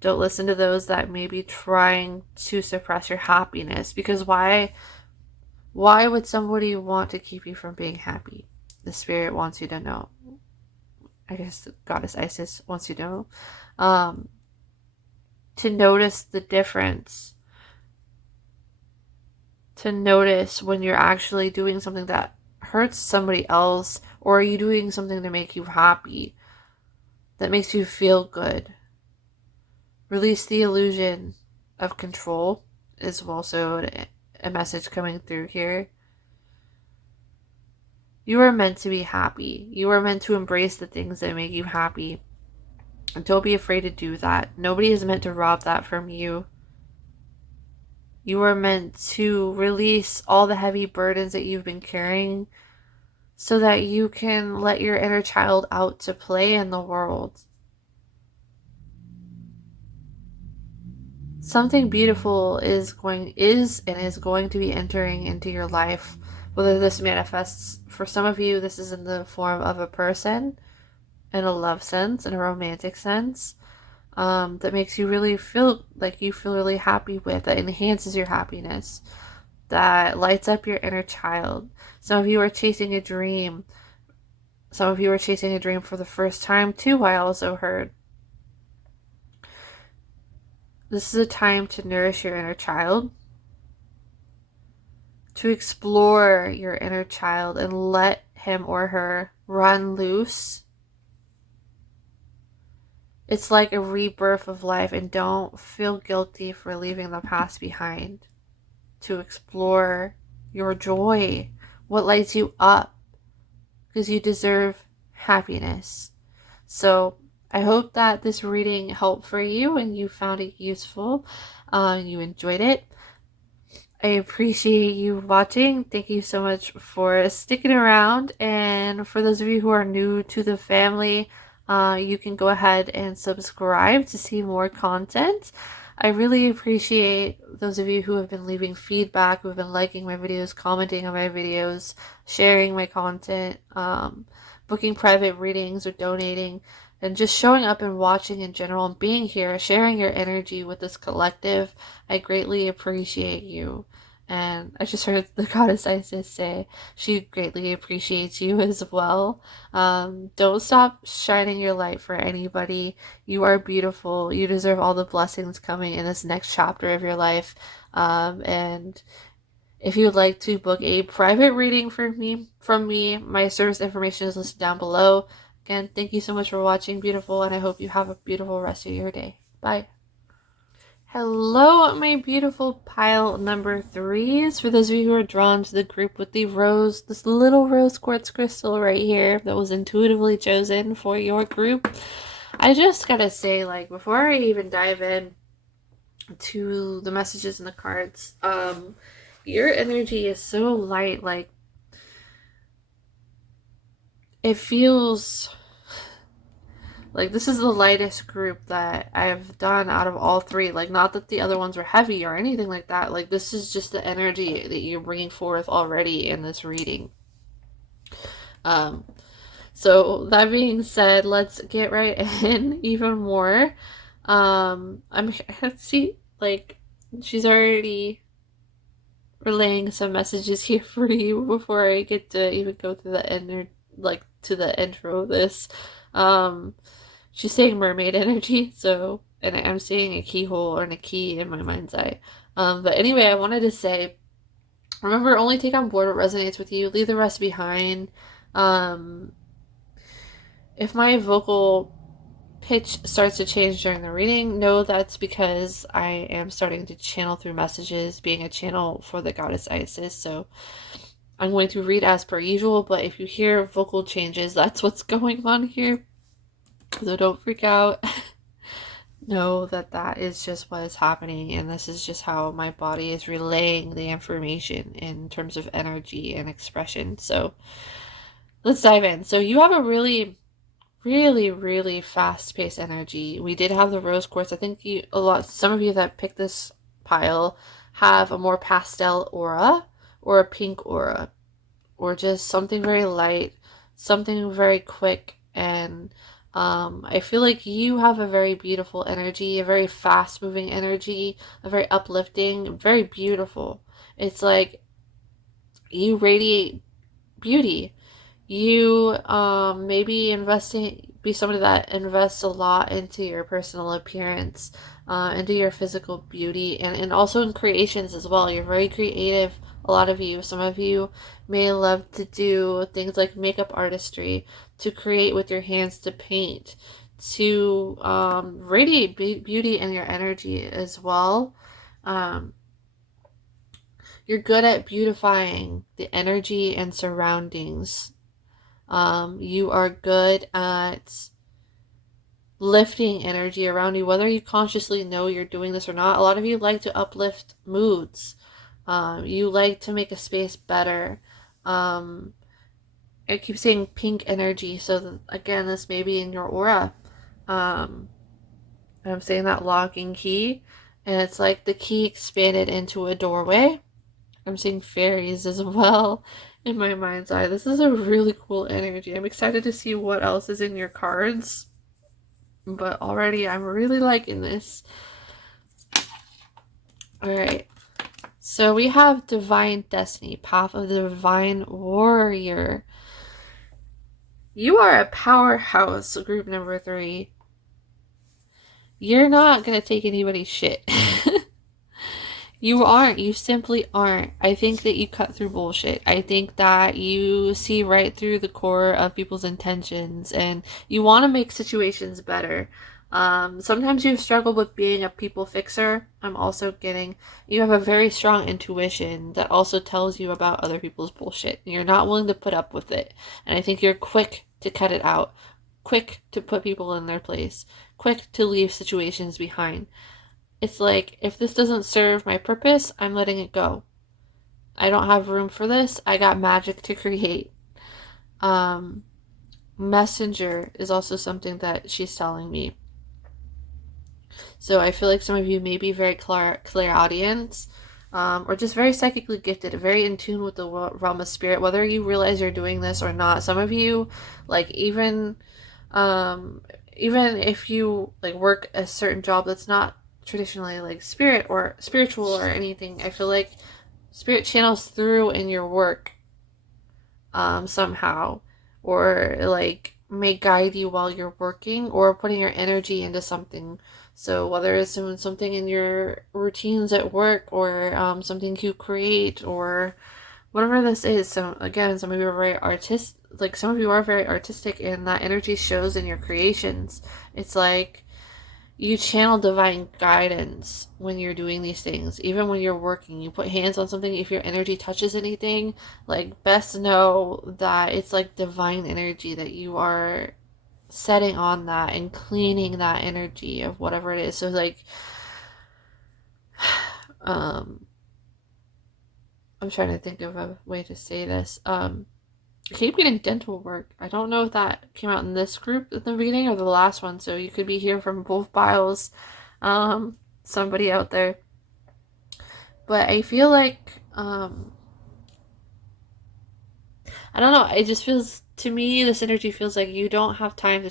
Don't listen to those that may be trying to suppress your happiness, because why would somebody want to keep you from being happy? The spirit wants you to know. I guess the goddess Isis wants you to know. To notice the difference. To notice when you're actually doing something that hurts somebody else, or are you doing something to make you happy, that makes you feel good. Release the illusion of control is also a message coming through here. You are meant to be happy. You are meant to embrace the things that make you happy. And don't be afraid to do that. Nobody is meant to rob that from you. You are meant to release all the heavy burdens that you've been carrying so that you can let your inner child out to play in the world. Something beautiful is going to be entering into your life. Whether this manifests, for some of you, this is in the form of a person, in a love sense, in a romantic sense, that makes you really feel like you feel really happy with, that enhances your happiness, that lights up your inner child. Some of you are chasing a dream. Some of you are chasing a dream for the first time too, I also heard. This is a time to nourish your inner child, to explore your inner child and let him or her run loose. It's like a rebirth of life, and don't feel guilty for leaving the past behind. To explore your joy, what lights you up, because you deserve happiness. So I hope that this reading helped for you and you found it useful. You enjoyed it. I appreciate you watching. Thank you so much for sticking around. And for those of you who are new to the family, you can go ahead and subscribe to see more content. I really appreciate those of you who have been leaving feedback, who have been liking my videos, commenting on my videos, sharing my content, booking private readings or donating, and just showing up and watching in general and being here, sharing your energy with this collective. I greatly appreciate you. And I just heard the goddess Isis say she greatly appreciates you as well. Don't stop shining your light for anybody. You are beautiful. You deserve all the blessings coming in this next chapter of your life. And if you would like to book a private reading from me, my service information is listed down below. Again, thank you so much for watching, beautiful, and I hope you have a beautiful rest of your day. Bye. Hello, my beautiful pile number 3s. For those of you who are drawn to the group with the rose, this little rose quartz crystal right here that was intuitively chosen for your group. I just gotta say, like, before I even dive in to the messages and the cards, your energy is so light, like, it feels like this is the lightest group that I've done out of all 3. Like, not that the other ones were heavy or anything like that. Like, this is just the energy that you're bringing forth already in this reading. So that being said, let's get right in even more. See, like, she's already relaying some messages here for you before I get to even go through the end, like, to the intro of this. She's saying mermaid energy, so, and I'm seeing a keyhole or a key in my mind's eye. But anyway, I wanted to say, remember, only take on board what resonates with you, leave the rest behind. If my vocal pitch starts to change during the reading, know that's because I am starting to channel through messages, being a channel for the goddess Isis. So I'm going to read as per usual, but if you hear vocal changes, that's what's going on here. So don't freak out. Know that that is just what is happening, and this is just how my body is relaying the information in terms of energy and expression. So let's dive in. So you have a really really, really fast-paced energy. We did have the rose quartz. I think some of you that picked this pile have a more pastel aura or a pink aura, or just something very light, something very quick. And I feel like you have a very beautiful energy, a very fast-moving energy, a very uplifting, very beautiful. It's like you radiate beauty. You maybe be somebody that invests a lot into your personal appearance, into your physical beauty, and also in creations as well. You're very creative, a lot of you. Some of you may love to do things like makeup artistry, to create with your hands, to paint, to radiate beauty in your energy as well. You're good at beautifying the energy and surroundings. You are good at lifting energy around you, whether you consciously know you're doing this or not. A lot of you like to uplift moods. You like to make a space better. I keep saying pink energy, so again, this may be in your aura. I'm saying that locking key, and it's like the key expanded into a doorway. I'm seeing fairies as well in my mind's eye. This is a really cool energy. I'm excited to see what else is in your cards. But already I'm really liking this. Alright. So we have Divine Destiny, Path of the Divine Warrior. You are a powerhouse, group number 3. You're not going to take anybody's shit. You aren't. You simply aren't. I think that you cut through bullshit. I think that you see right through the core of people's intentions, and you want to make situations better. Sometimes you've struggled with being a people fixer. I'm also getting you have a very strong intuition that also tells you about other people's bullshit. You're not willing to put up with it. And I think you're quick to cut it out, quick to put people in their place, quick to leave situations behind. It's like, if this doesn't serve my purpose, I'm letting it go. I don't have room for this. I got magic to create. Messenger is also something that she's telling me. So I feel like some of you may be very clairaudience, or just very psychically gifted, very in tune with the realm of spirit, whether you realize you're doing this or not. Some of you, like, even if you like work a certain job that's not traditionally like spirit or spiritual or anything, I feel like spirit channels through in your work somehow, or like may guide you while you're working or putting your energy into something. So whether it's doing something in your routines at work, or something you create, or whatever this is. So again, some of you are very some of you are very artistic, and that energy shows in your creations. It's like you channel divine guidance when you're doing these things. Even when you're working, you put hands on something, if your energy touches anything, like, best know that it's like divine energy that you are setting on that and cleaning that energy of whatever it is. So like, I'm trying to think of a way to say this. I keep getting dental work. I don't know if that came out in this group at the beginning or the last one, so you could be hearing from both piles. Somebody out there. But I feel like, I don't know, it just feels, to me, this energy feels like you don't have time to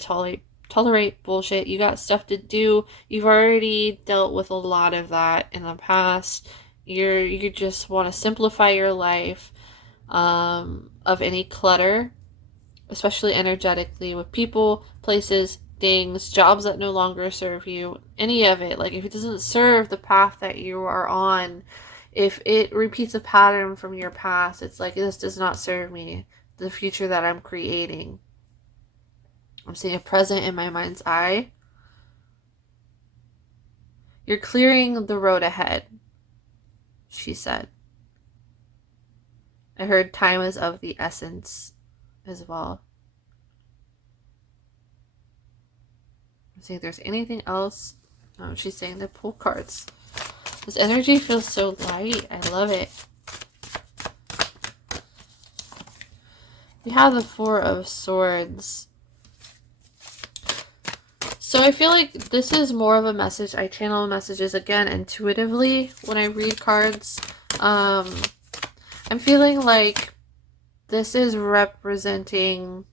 tolerate bullshit. You got stuff to do. You've already dealt with a lot of that in the past. You just want to simplify your life of any clutter, especially energetically, with people, places, things, jobs that no longer serve you, any of it. Like, if it doesn't serve the path that you are on, if it repeats a pattern from your past, it's like, this does not serve me, the future that I'm creating. I'm seeing a present in my mind's eye. You're clearing the road ahead, she said. I heard time is of the essence as well. Let's see if there's anything else. Oh, she's saying the pull cards. This energy feels so light. I love it. We have the Four of Swords. So I feel like this is more of a message. I channel messages again intuitively when I read cards. I'm feeling like this is representing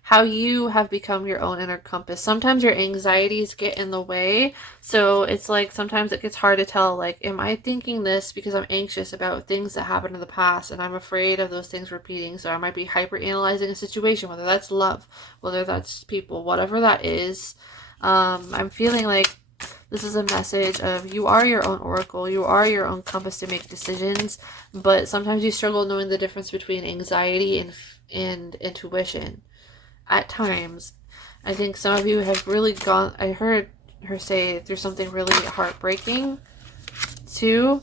how you have become your own inner compass. Sometimes your anxieties get in the way. So it's like sometimes it gets hard to tell, like, am I thinking this because I'm anxious about things that happened in the past and I'm afraid of those things repeating? So I might be hyper analyzing a situation, whether that's love, whether that's people, whatever that is. I'm feeling like this is a message of you are your own oracle, you are your own compass to make decisions, but sometimes you struggle knowing the difference between anxiety and intuition. At times, I think some of you have really gone, I heard her say through something really heartbreaking too,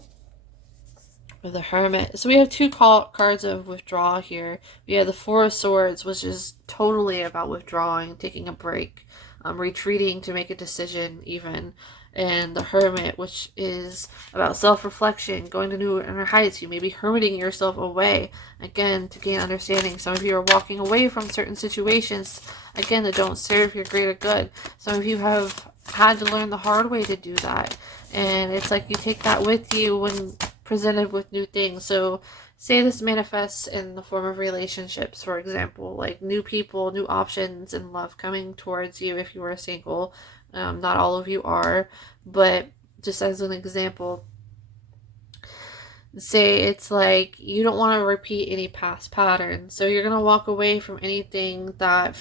with the Hermit. So we have two cards of withdrawal here. We have the Four of Swords, which is totally about withdrawing, taking a break, retreating to make a decision even. And the Hermit, which is about self-reflection, going to new inner heights. You may be hermiting yourself away, again, to gain understanding. Some of you are walking away from certain situations, again, that don't serve your greater good. Some of you have had to learn the hard way to do that. And it's like you take that with you when presented with new things. So say this manifests in the form of relationships, for example, like new people, new options in love coming towards you if you are single. Not all of you are, but just as an example, say it's like you don't want to repeat any past patterns. So you're going to walk away from anything that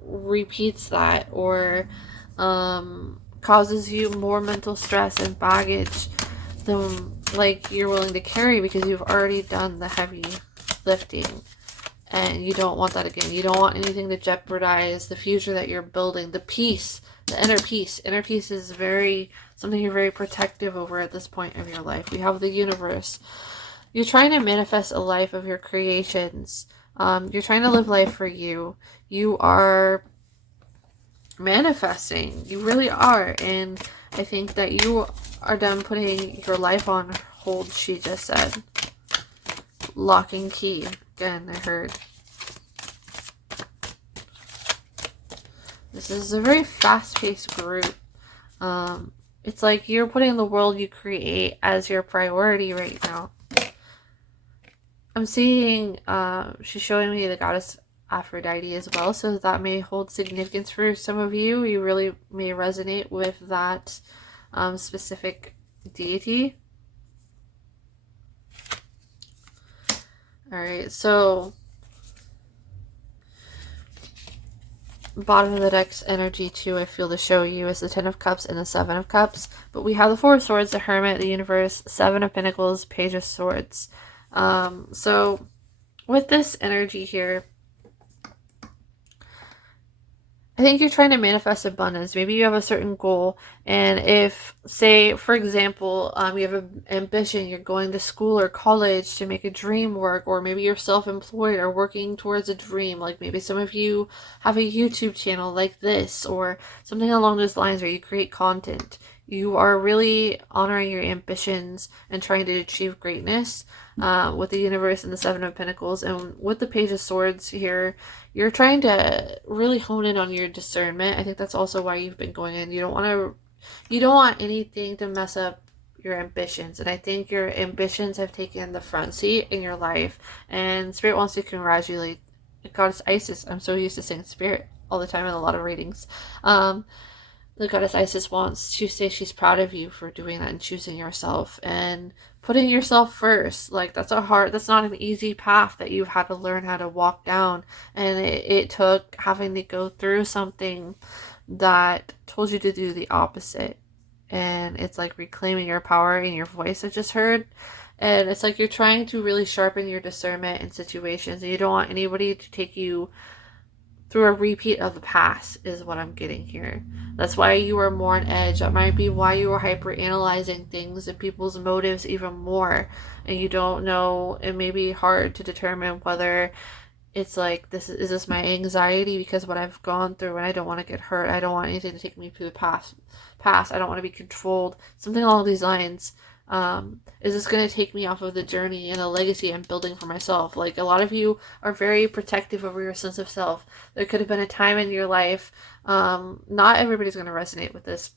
repeats that or causes you more mental stress and baggage than like you're willing to carry, because you've already done the heavy lifting. And you don't want that again. You don't want anything to jeopardize the future that you're building, the peace, the inner peace. Inner peace is something you're very protective over at this point of your life. We have the universe. You're trying to manifest a life of your creations. You're trying to live life for you. You are manifesting. You really are. And I think that you are done putting your life on hold, she just said. Lock and key. Again, I heard. This is a very fast-paced group. It's like you're putting the world you create as your priority right now. I'm seeing, she's showing me the goddess Aphrodite as well, so that may hold significance for some of you. You really may resonate with that specific deity. Alright, so bottom of the deck's energy too, I feel to show you, is the Ten of Cups and the Seven of Cups. But we have the Four of Swords, the Hermit, the Universe, Seven of Pentacles, Page of Swords. So with this energy here, I think you're trying to manifest abundance. Maybe you have a certain goal, and if, say, for example, you have an ambition, you're going to school or college to make a dream work, or maybe you're self-employed or working towards a dream. Like maybe some of you have a YouTube channel like this, or something along those lines where you create content. You are really honoring your ambitions and trying to achieve greatness with the Universe and the Seven of Pentacles. And with the Page of Swords here, you're trying to really hone in on your discernment. I think that's also why you've been going in. You don't want anything to mess up your ambitions. And I think your ambitions have taken the front seat in your life. And Spirit wants to congratulate Goddess Isis. I'm so used to saying Spirit all the time in a lot of readings. The Goddess Isis wants to say she's proud of you for doing that and choosing yourself and putting yourself first. Like that's not an easy path that you've had to learn how to walk down. And it took having to go through something that told you to do the opposite. And it's like reclaiming your power in your voice I just heard. And it's like you're trying to really sharpen your discernment in situations. And you don't want anybody to take you through a repeat of the past is what I'm getting here. That's why you are more on edge. That might be why you are hyper analyzing things and people's motives even more. And you don't know, it may be hard to determine whether it's like, is this my anxiety because what I've gone through and I don't want to get hurt. I don't want anything to take me to the past. I don't want to be controlled. Something along these lines. Is this going to take me off of the journey and the legacy I'm building for myself? Like, a lot of you are very protective over your sense of self. There could have been a time in your life, not everybody's going to resonate with this,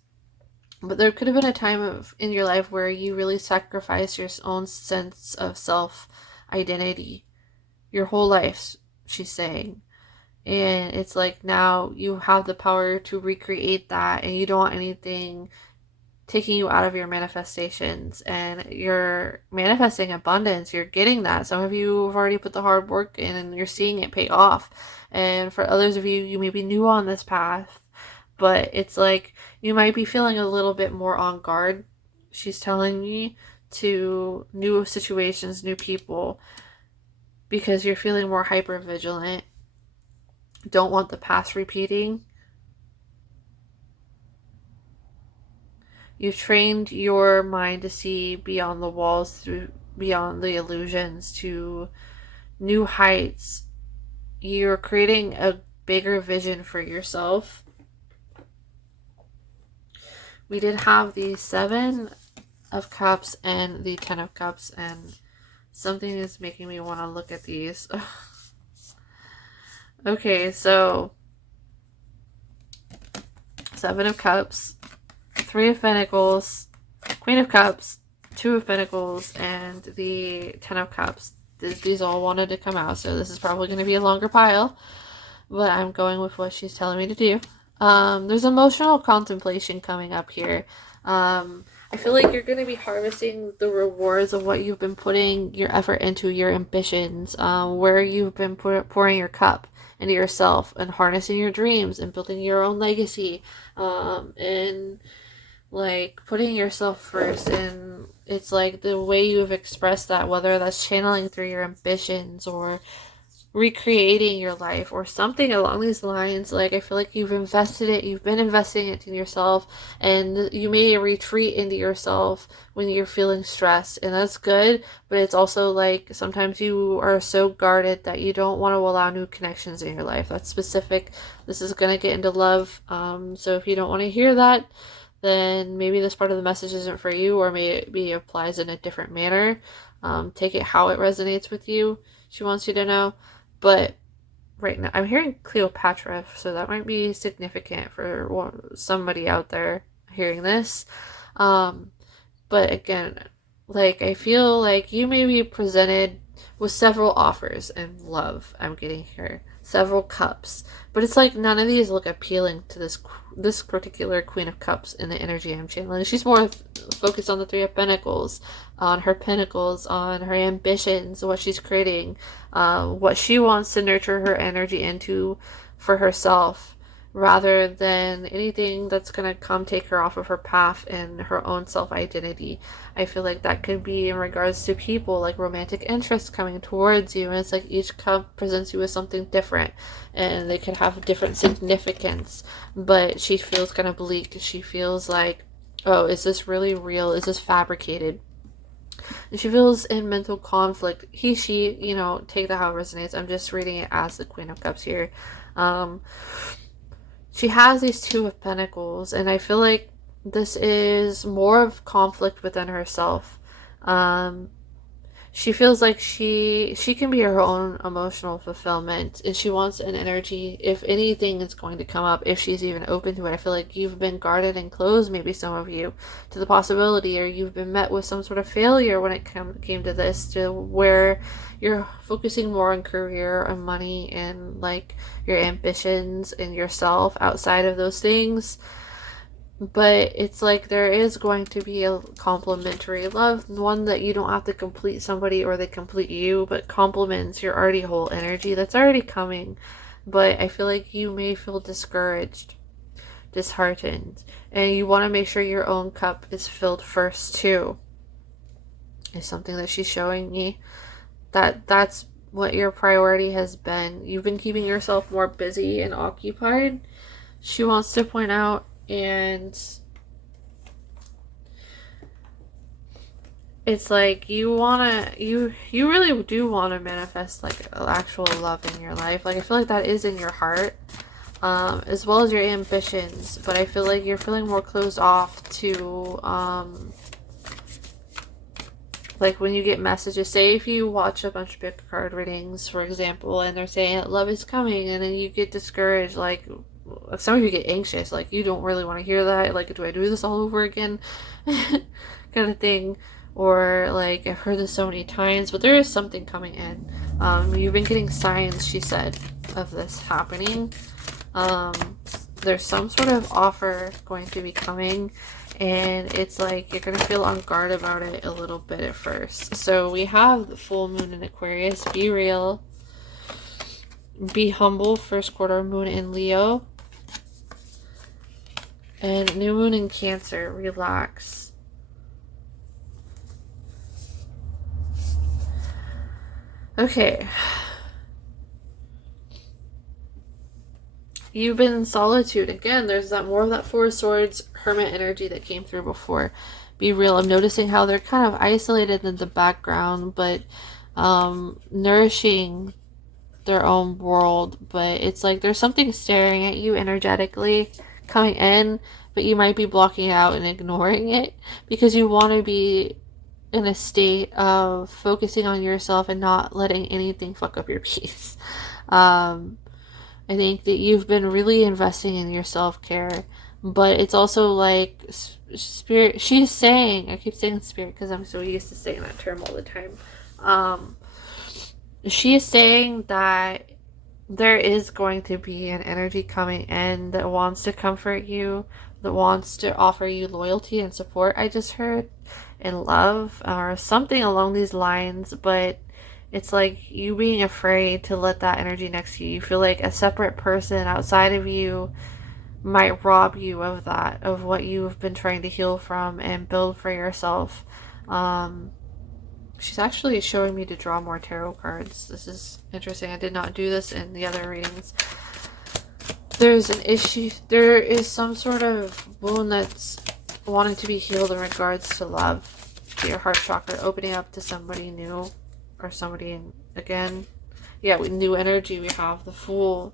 but there could have been a time in your life where you really sacrificed your own sense of self identity. Your whole life, she's saying. And it's like now you have the power to recreate that, and you don't want anything taking you out of your manifestations, and you're manifesting abundance. You're getting that. Some of you have already put the hard work in and you're seeing it pay off. And for others of you, you may be new on this path, but it's like you might be feeling a little bit more on guard, she's telling me, to new situations, new people, because you're feeling more hyper vigilant. Don't want the past repeating. You've trained your mind to see beyond the walls, through beyond the illusions, to new heights. You're creating a bigger vision for yourself. We did have the 7 of Cups and the 10 of Cups, and something is making me want to look at these. Okay, so 7 of Cups, 3 of Pentacles, Queen of Cups, 2 of Pentacles, and the 10 of Cups. These all wanted to come out, so this is probably going to be a longer pile, but I'm going with what she's telling me to do. There's emotional contemplation coming up here. I feel like you're going to be harvesting the rewards of what you've been putting your effort into, your ambitions, where you've been pouring your cup into yourself and harnessing your dreams and building your own legacy, and like putting yourself first. And it's like the way you have expressed that, whether that's channeling through your ambitions or recreating your life or something along these lines. Like, I feel like you've been investing it in yourself, and you may retreat into yourself when you're feeling stressed, and that's good. But it's also like sometimes you are so guarded that you don't want to allow new connections in your life. That's specific. This is going to get into love, so if you don't want to hear that, then maybe this part of the message isn't for you, or maybe it applies in a different manner. Take it how it resonates with you. She wants you to know. But right now, I'm hearing Cleopatra, so that might be significant for somebody out there hearing this. But again, like, I feel like you may be presented with several offers in love. I'm getting here several cups, but it's like none of these look appealing to this particular Queen of Cups in the energy I'm channeling. She's more focused on the 3 of Pentacles, on her pentacles, on her ambitions, what she's creating, what she wants to nurture her energy into for herself, rather than anything that's going to come take her off of her path and her own self-identity. I feel like that could be in regards to people, like romantic interest coming towards you, and it's like each cup presents you with something different, and they could have different significance, but she feels kind of bleak. She feels like, oh, is this really real? Is this fabricated? And she feels in mental conflict. He, she, take that how it resonates. I'm just reading it as the Queen of Cups here. She has these 2 of Pentacles, and I feel like this is more of conflict within herself. She feels like she can be her own emotional fulfillment, and she wants an energy, if anything is going to come up, if she's even open to it. I feel like you've been guarded and closed, maybe some of you, to the possibility, or you've been met with some sort of failure when it came to this, to where you're focusing more on career and money and like your ambitions and yourself outside of those things. But it's like there is going to be a complementary love, one that you don't have to complete somebody or they complete you, but complements your already whole energy that's already coming. But I feel like you may feel discouraged, disheartened, and you want to make sure your own cup is filled first too. Is something that she's showing me. That's what your priority has been. You've been keeping yourself more busy and occupied, she wants to point out. And it's like you really do want to manifest like actual love in your life. Like, I feel like that is in your heart, as well as your ambitions, but I feel like you're feeling more closed off to Like when you get messages, say if you watch a bunch of big card readings, for example, and they're saying love is coming, and then you get discouraged, like some of you get anxious, like you don't really want to hear that, like do I do this all over again kind of thing, or like I've heard this so many times, but there is something coming in. You've been getting signs, she said, of this happening. There's some sort of offer going to be coming, and it's like you're going to feel on guard about it a little bit at first. So we have the full moon in Aquarius. Be real. Be humble. First quarter moon in Leo. And new moon in Cancer. Relax. Okay. You've been in solitude. Again, there's that more of that Four of Swords hermit energy that came through before. Be real. I'm noticing how they're kind of isolated in the background, but nourishing their own world. But it's like there's something staring at you energetically coming in, but you might be blocking it out and ignoring it because you want to be in a state of focusing on yourself and not letting anything fuck up your peace. I think that you've been really investing in your self-care, but it's also like spirit, she's saying, I keep saying spirit because I'm so used to saying that term all the time. She is saying that there is going to be an energy coming in that wants to comfort you, that wants to offer you loyalty and support, I just heard, and love, or something along these lines, but it's like you being afraid to let that energy next to you. You feel like a separate person outside of you might rob you of that, of what you've been trying to heal from and build for yourself. She's actually showing me to draw more tarot cards. This is interesting. I did not do this in the other readings. There's an issue. There is some sort of wound that's wanting to be healed in regards to love, to your heart chakra, opening up to somebody new. Or somebody, again, yeah, with new energy. We have the Fool.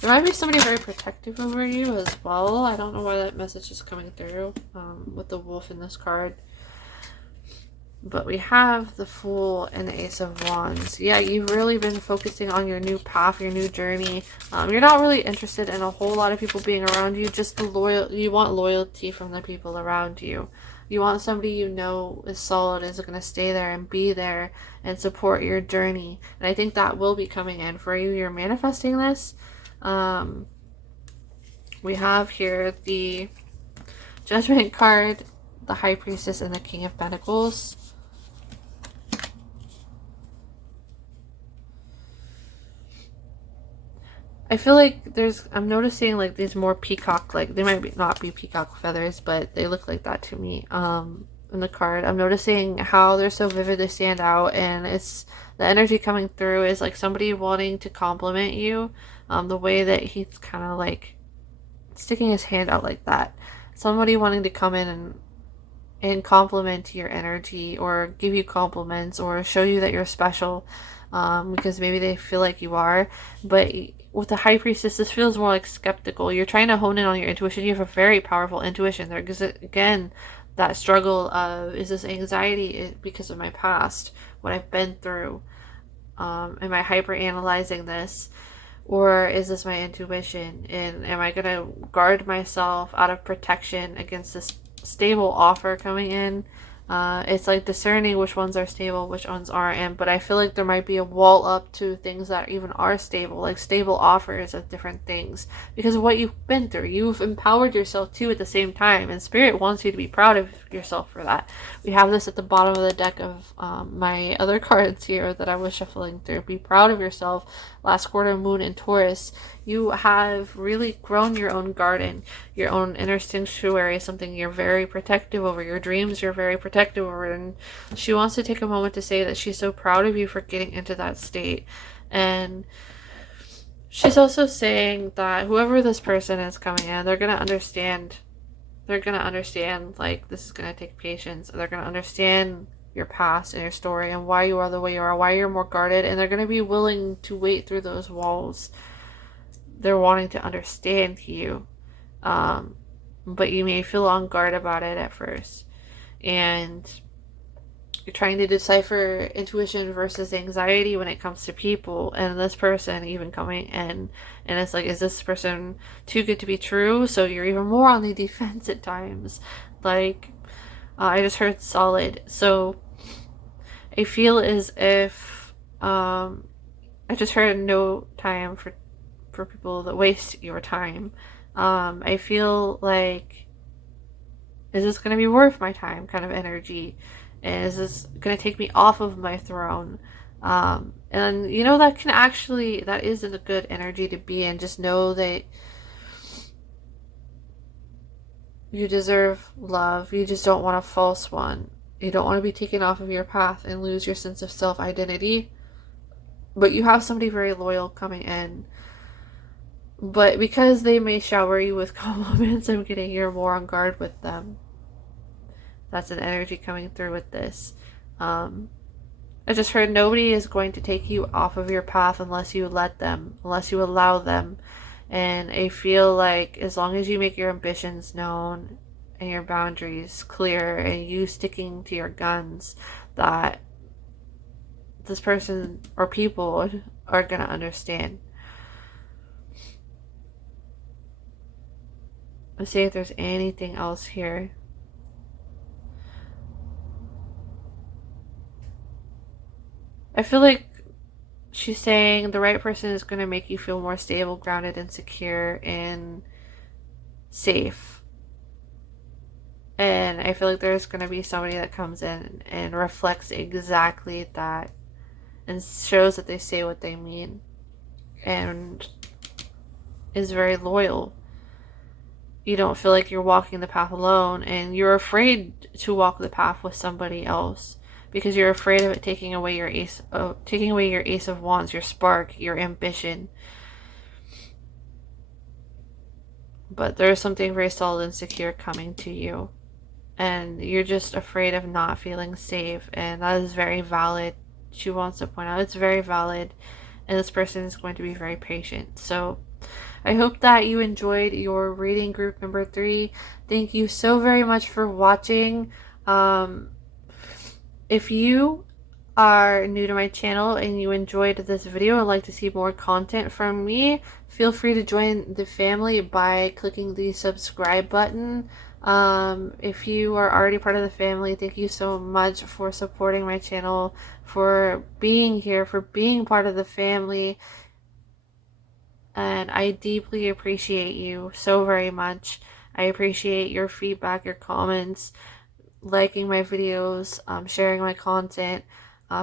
There might be somebody very protective over you as well. I don't know why that message is coming through with the Wolf in this card. But we have the Fool and the Ace of Wands. Yeah, you've really been focusing on your new path, your new journey. You're not really interested in a whole lot of people being around you. Just you want loyalty from the people around you. You want somebody you know is solid, is going to stay there and be there and support your journey. And I think that will be coming in for you. You're manifesting this. We have here the Judgment card, the High Priestess, and the King of Pentacles. I feel like I'm noticing like these more peacock, like they might not be peacock feathers, but they look like that to me in the card. I'm noticing how they're so vivid, they stand out, and it's the energy coming through is like somebody wanting to compliment you, the way that he's kind of like sticking his hand out like that. Somebody wanting to come in and compliment your energy or give you compliments or show you that you're special, because maybe they feel like you are. But with the High Priestess, this feels more like skeptical. You're trying to hone in on your intuition. You have a very powerful intuition there, because again, that struggle of, is this anxiety because of my past, what I've been through? Am I hyper analyzing this, or is this my intuition? And am I gonna guard myself out of protection against this stable offer coming in? It's like discerning which ones are stable, which ones aren't. But I feel like there might be a wall up to things that even are stable, like stable offers of different things, because of what you've been through. You've empowered yourself too at the same time, and Spirit wants you to be proud of yourself for that. We have this at the bottom of the deck of my other cards here that I was shuffling through. Be proud of yourself. Last quarter moon in Taurus, you have really grown your own garden, your own inner sanctuary, something you're very protective over, your dreams you're very protective over, and she wants to take a moment to say that she's so proud of you for getting into that state. And she's also saying that whoever this person is coming in, they're going to understand, like, this is going to take patience. They're going to understand your past and your story and why you are the way you are, why you're more guarded, and they're going to be willing to wait through those walls. They're wanting to understand you. but you may feel on guard about it at first. And you're trying to decipher intuition versus anxiety when it comes to people, and this person even coming in, and it's like, is this person too good to be true? So you're even more on the defense at times. Like, I just heard solid. So I feel as if I just heard no time for people that waste your time. I feel like, is this going to be worth my time kind of energy? And is this going to take me off of my throne? And you know, that is a good energy to be in. Just know that you deserve love. You just don't want a false one. You don't want to be taken off of your path and lose your sense of self-identity. But you have somebody very loyal coming in. But because they may shower you with compliments, I'm getting you're more on guard with them. That's an energy coming through with this. I just heard nobody is going to take you off of your path unless you let them, unless you allow them. And I feel like as long as you make your ambitions known and your boundaries clear and you sticking to your guns, that this person or people are going to understand. Let's see if there's anything else here. I feel like she's saying the right person is going to make you feel more stable, grounded, and secure and safe. And I feel like there's going to be somebody that comes in and reflects exactly that and shows that they say what they mean and is very loyal. You don't feel like you're walking the path alone, and you're afraid to walk the path with somebody else because you're afraid of it taking away your ace of wands, your spark, your ambition. But there's something very solid and secure coming to you, and you're just afraid of not feeling safe, and that is very valid. She wants to point out it's very valid, and this person is going to be very patient. So I hope that you enjoyed your reading, group number 3. Thank you so very much for watching. If you are new to my channel and you enjoyed this video and like to see more content from me, feel free to join the family by clicking the subscribe button. If you are already part of the family, thank you so much for supporting my channel, for being here, for being part of the family. And I deeply appreciate you so very much. I appreciate your feedback, your comments, liking my videos, sharing my content.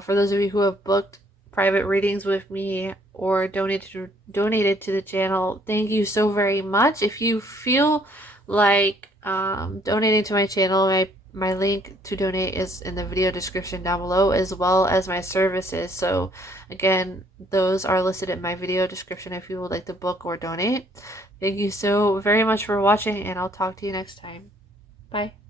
For those of you who have booked private readings with me or donated to the channel, thank you so very much. If you feel like donating to my channel, my link to donate is in the video description down below, as well as my services. So again, those are listed in my video description if you would like to book or donate. Thank you so very much for watching, and I'll talk to you next time. Bye.